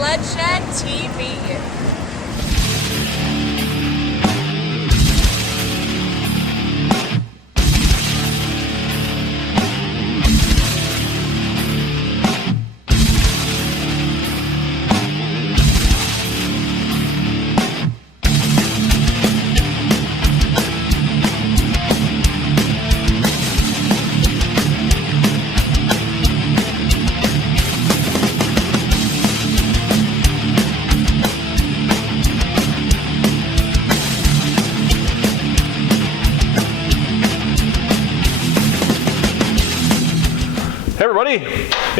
Sled Shed TV. Hey everybody,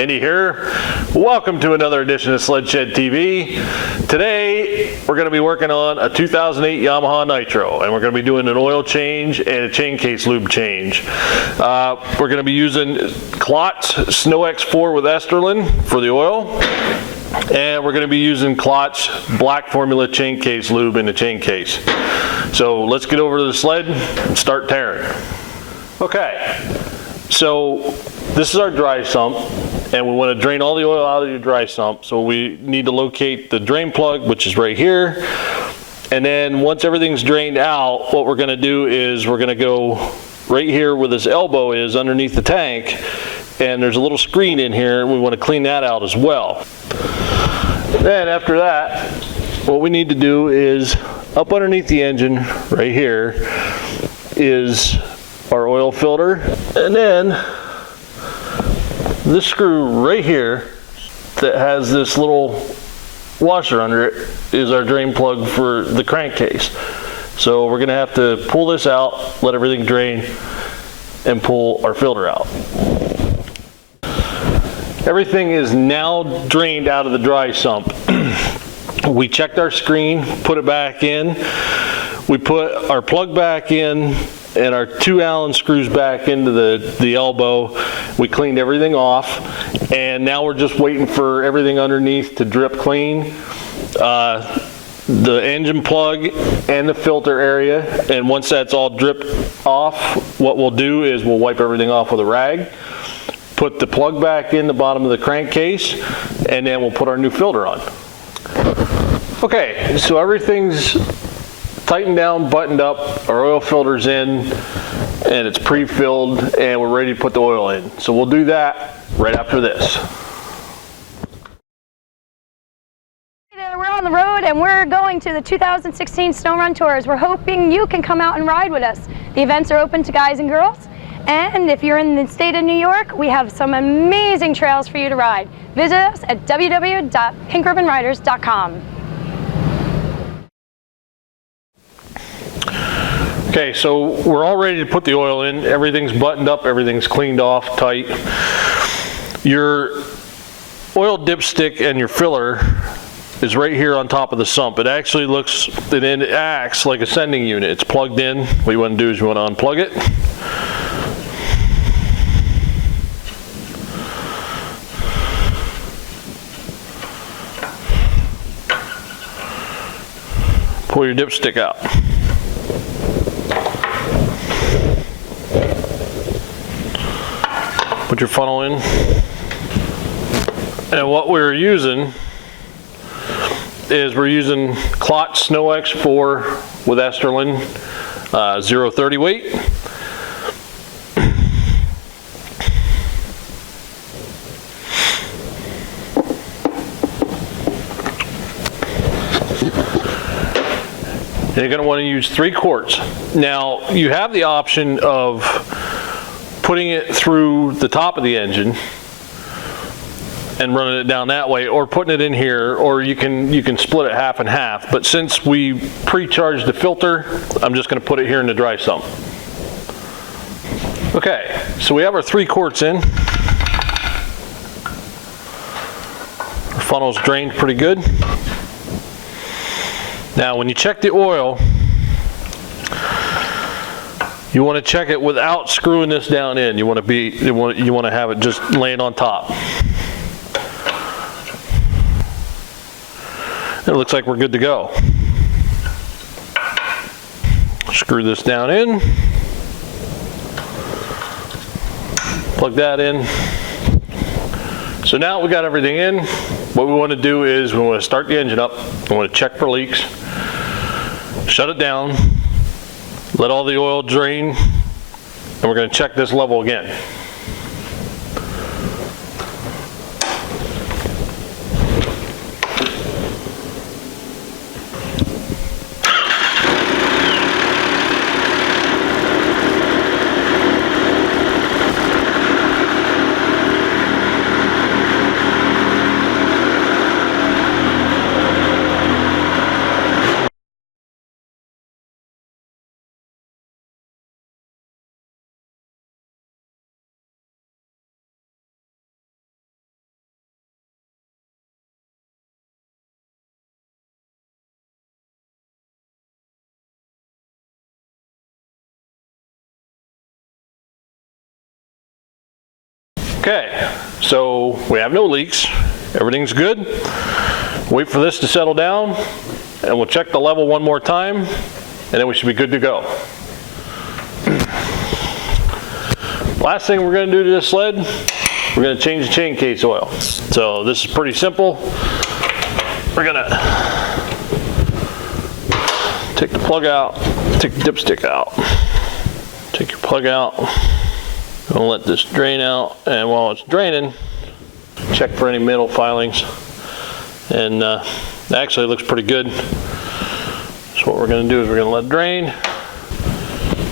Andy here. Welcome to another edition of Sled Shed TV. Today we're going to be working on a 2008 Yamaha Nytro, and we're going to be doing an oil change and a chain case lube change. We're going to be using Klotz Snow X4 with Esterlin for the oil, and we're going to be using Klotz Black Formula chain case lube in the chain case. So let's get over to the sled and start tearing. Okay, so this is our dry sump, and we want to drain all the oil out of your dry sump. So we need to locate the drain plug, which is right here. And then once everything's drained out, what we're going to do is we're going to go right here where this elbow is underneath the tank, and there's a little screen in here, and we want to clean that out as well. Then after that, what we need to do is up underneath the engine right here is our oil filter, and then this screw right here that has this little washer under it is our drain plug for the crankcase. So we're going to have to pull this out, let everything drain, and pull our filter out. Everything is now drained out of the dry sump. We checked our screen, put it back in. We put our plug back in and our 2 Allen screws back into the elbow. We cleaned everything off, and now we're just waiting for everything underneath to drip clean. The engine plug and the filter area, and once that's all dripped off, what we'll do is we'll wipe everything off with a rag, put the plug back in the bottom of the crankcase, and then we'll put our new filter on. Okay, so everything's tightened down, buttoned up, our oil filter's in, and it's pre-filled, and we're ready to put the oil in. So we'll do that right after this. Hey there, we're on the road and we're going to the 2016 Snow Run Tours. We're hoping you can come out and ride with us. The events are open to guys and girls, and if you're in the state of New York, we have some amazing trails for you to ride. Visit us at www.pinkribbonriders.com. Okay, so we're all ready to put the oil in. Everything's buttoned up, everything's cleaned off tight. Your oil dipstick and your filler is right here on top of the sump. It actually looks, it acts like a sending unit. It's plugged in. What you want to do is you want to unplug it. Pull your dipstick out. Put your funnel in, and what we're using is we're using Klotz Snow X4 with Esterlin, 0.30 weight. And you're going to want to use 3 quarts. Now you have the option of putting it through the top of the engine and running it down that way, or putting it in here, or you can split it half and half. But since we pre-charged the filter, I'm just going to put it here in the dry sump. Okay, so we have our 3 quarts in. Our funnel's drained pretty good. Now when you check the oil, you want to check it without screwing this down in. You want to have it just laying on top. It looks like we're good to go. Screw this down in. Plug that in. So now we got everything in. what we want to do is we want to start the engine up. We want to check for leaks, shut it down, let all the oil drain, and we're going to check this level again. Okay, so we have no leaks, everything's good. Wait for this to settle down, and we'll check the level one more time, and then we should be good to go. Last thing we're going to do to this sled, we're going to change the chain case oil. So this is pretty simple. We're going to take the plug out, take the dipstick out, take your plug out. I'll let this drain out, and while it's draining, check for any metal filings. And actually it looks pretty good. So what we're going to do is we're going to let it drain.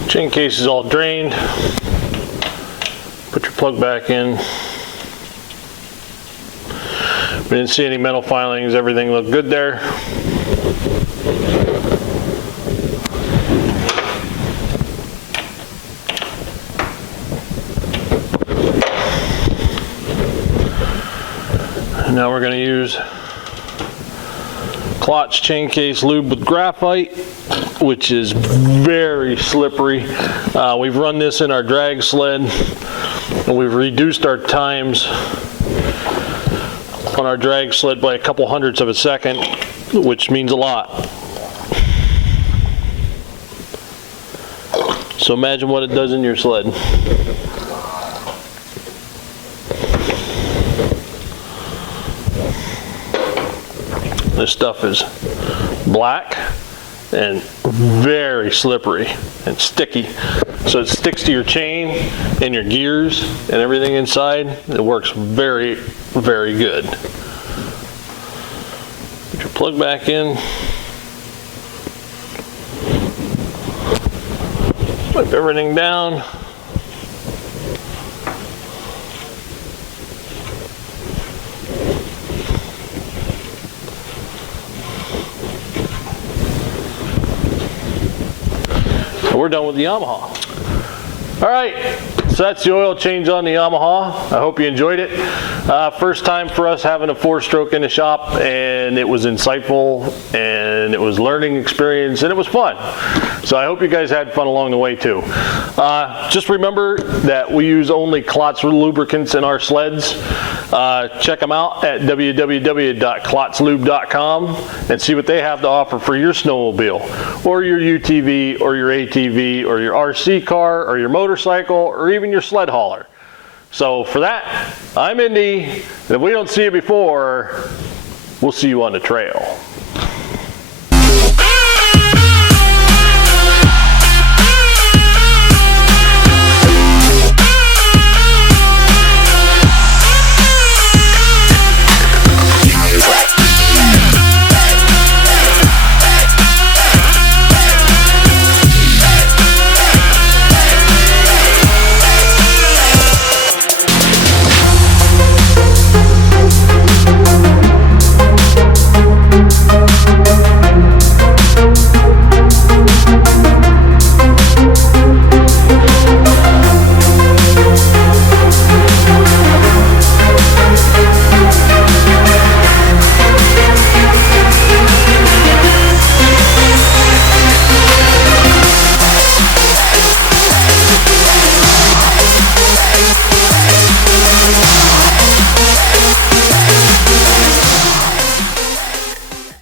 Chain case is all drained. Put your plug back in. We didn't see any metal filings, everything looked good there. Now we're going to use Klotz chain case lube with graphite, which is very slippery. We've run this in our drag sled, and we've reduced our times on our drag sled by a couple hundredths of a second, which means a lot. So imagine what it does in your sled. This stuff is black and very slippery and sticky. So it sticks to your chain and your gears and everything inside. It works very, very good. Put your plug back in. Wipe everything down. We're done with the Yamaha. All right, so that's the oil change on the Yamaha. I hope you enjoyed it. First time for us having a 4-stroke in the shop, and it was insightful, and it was learning experience, and it was fun. So I hope you guys had fun along the way too. Just remember that we use only Klotz lubricants in our sleds. Check them out at www.klotzlube.com and see what they have to offer for your snowmobile, or your UTV, or your ATV, or your RC car, or your motorcycle, or even your sled hauler. So for that, I'm Indy, and if we don't see you before, we'll see you on the trail.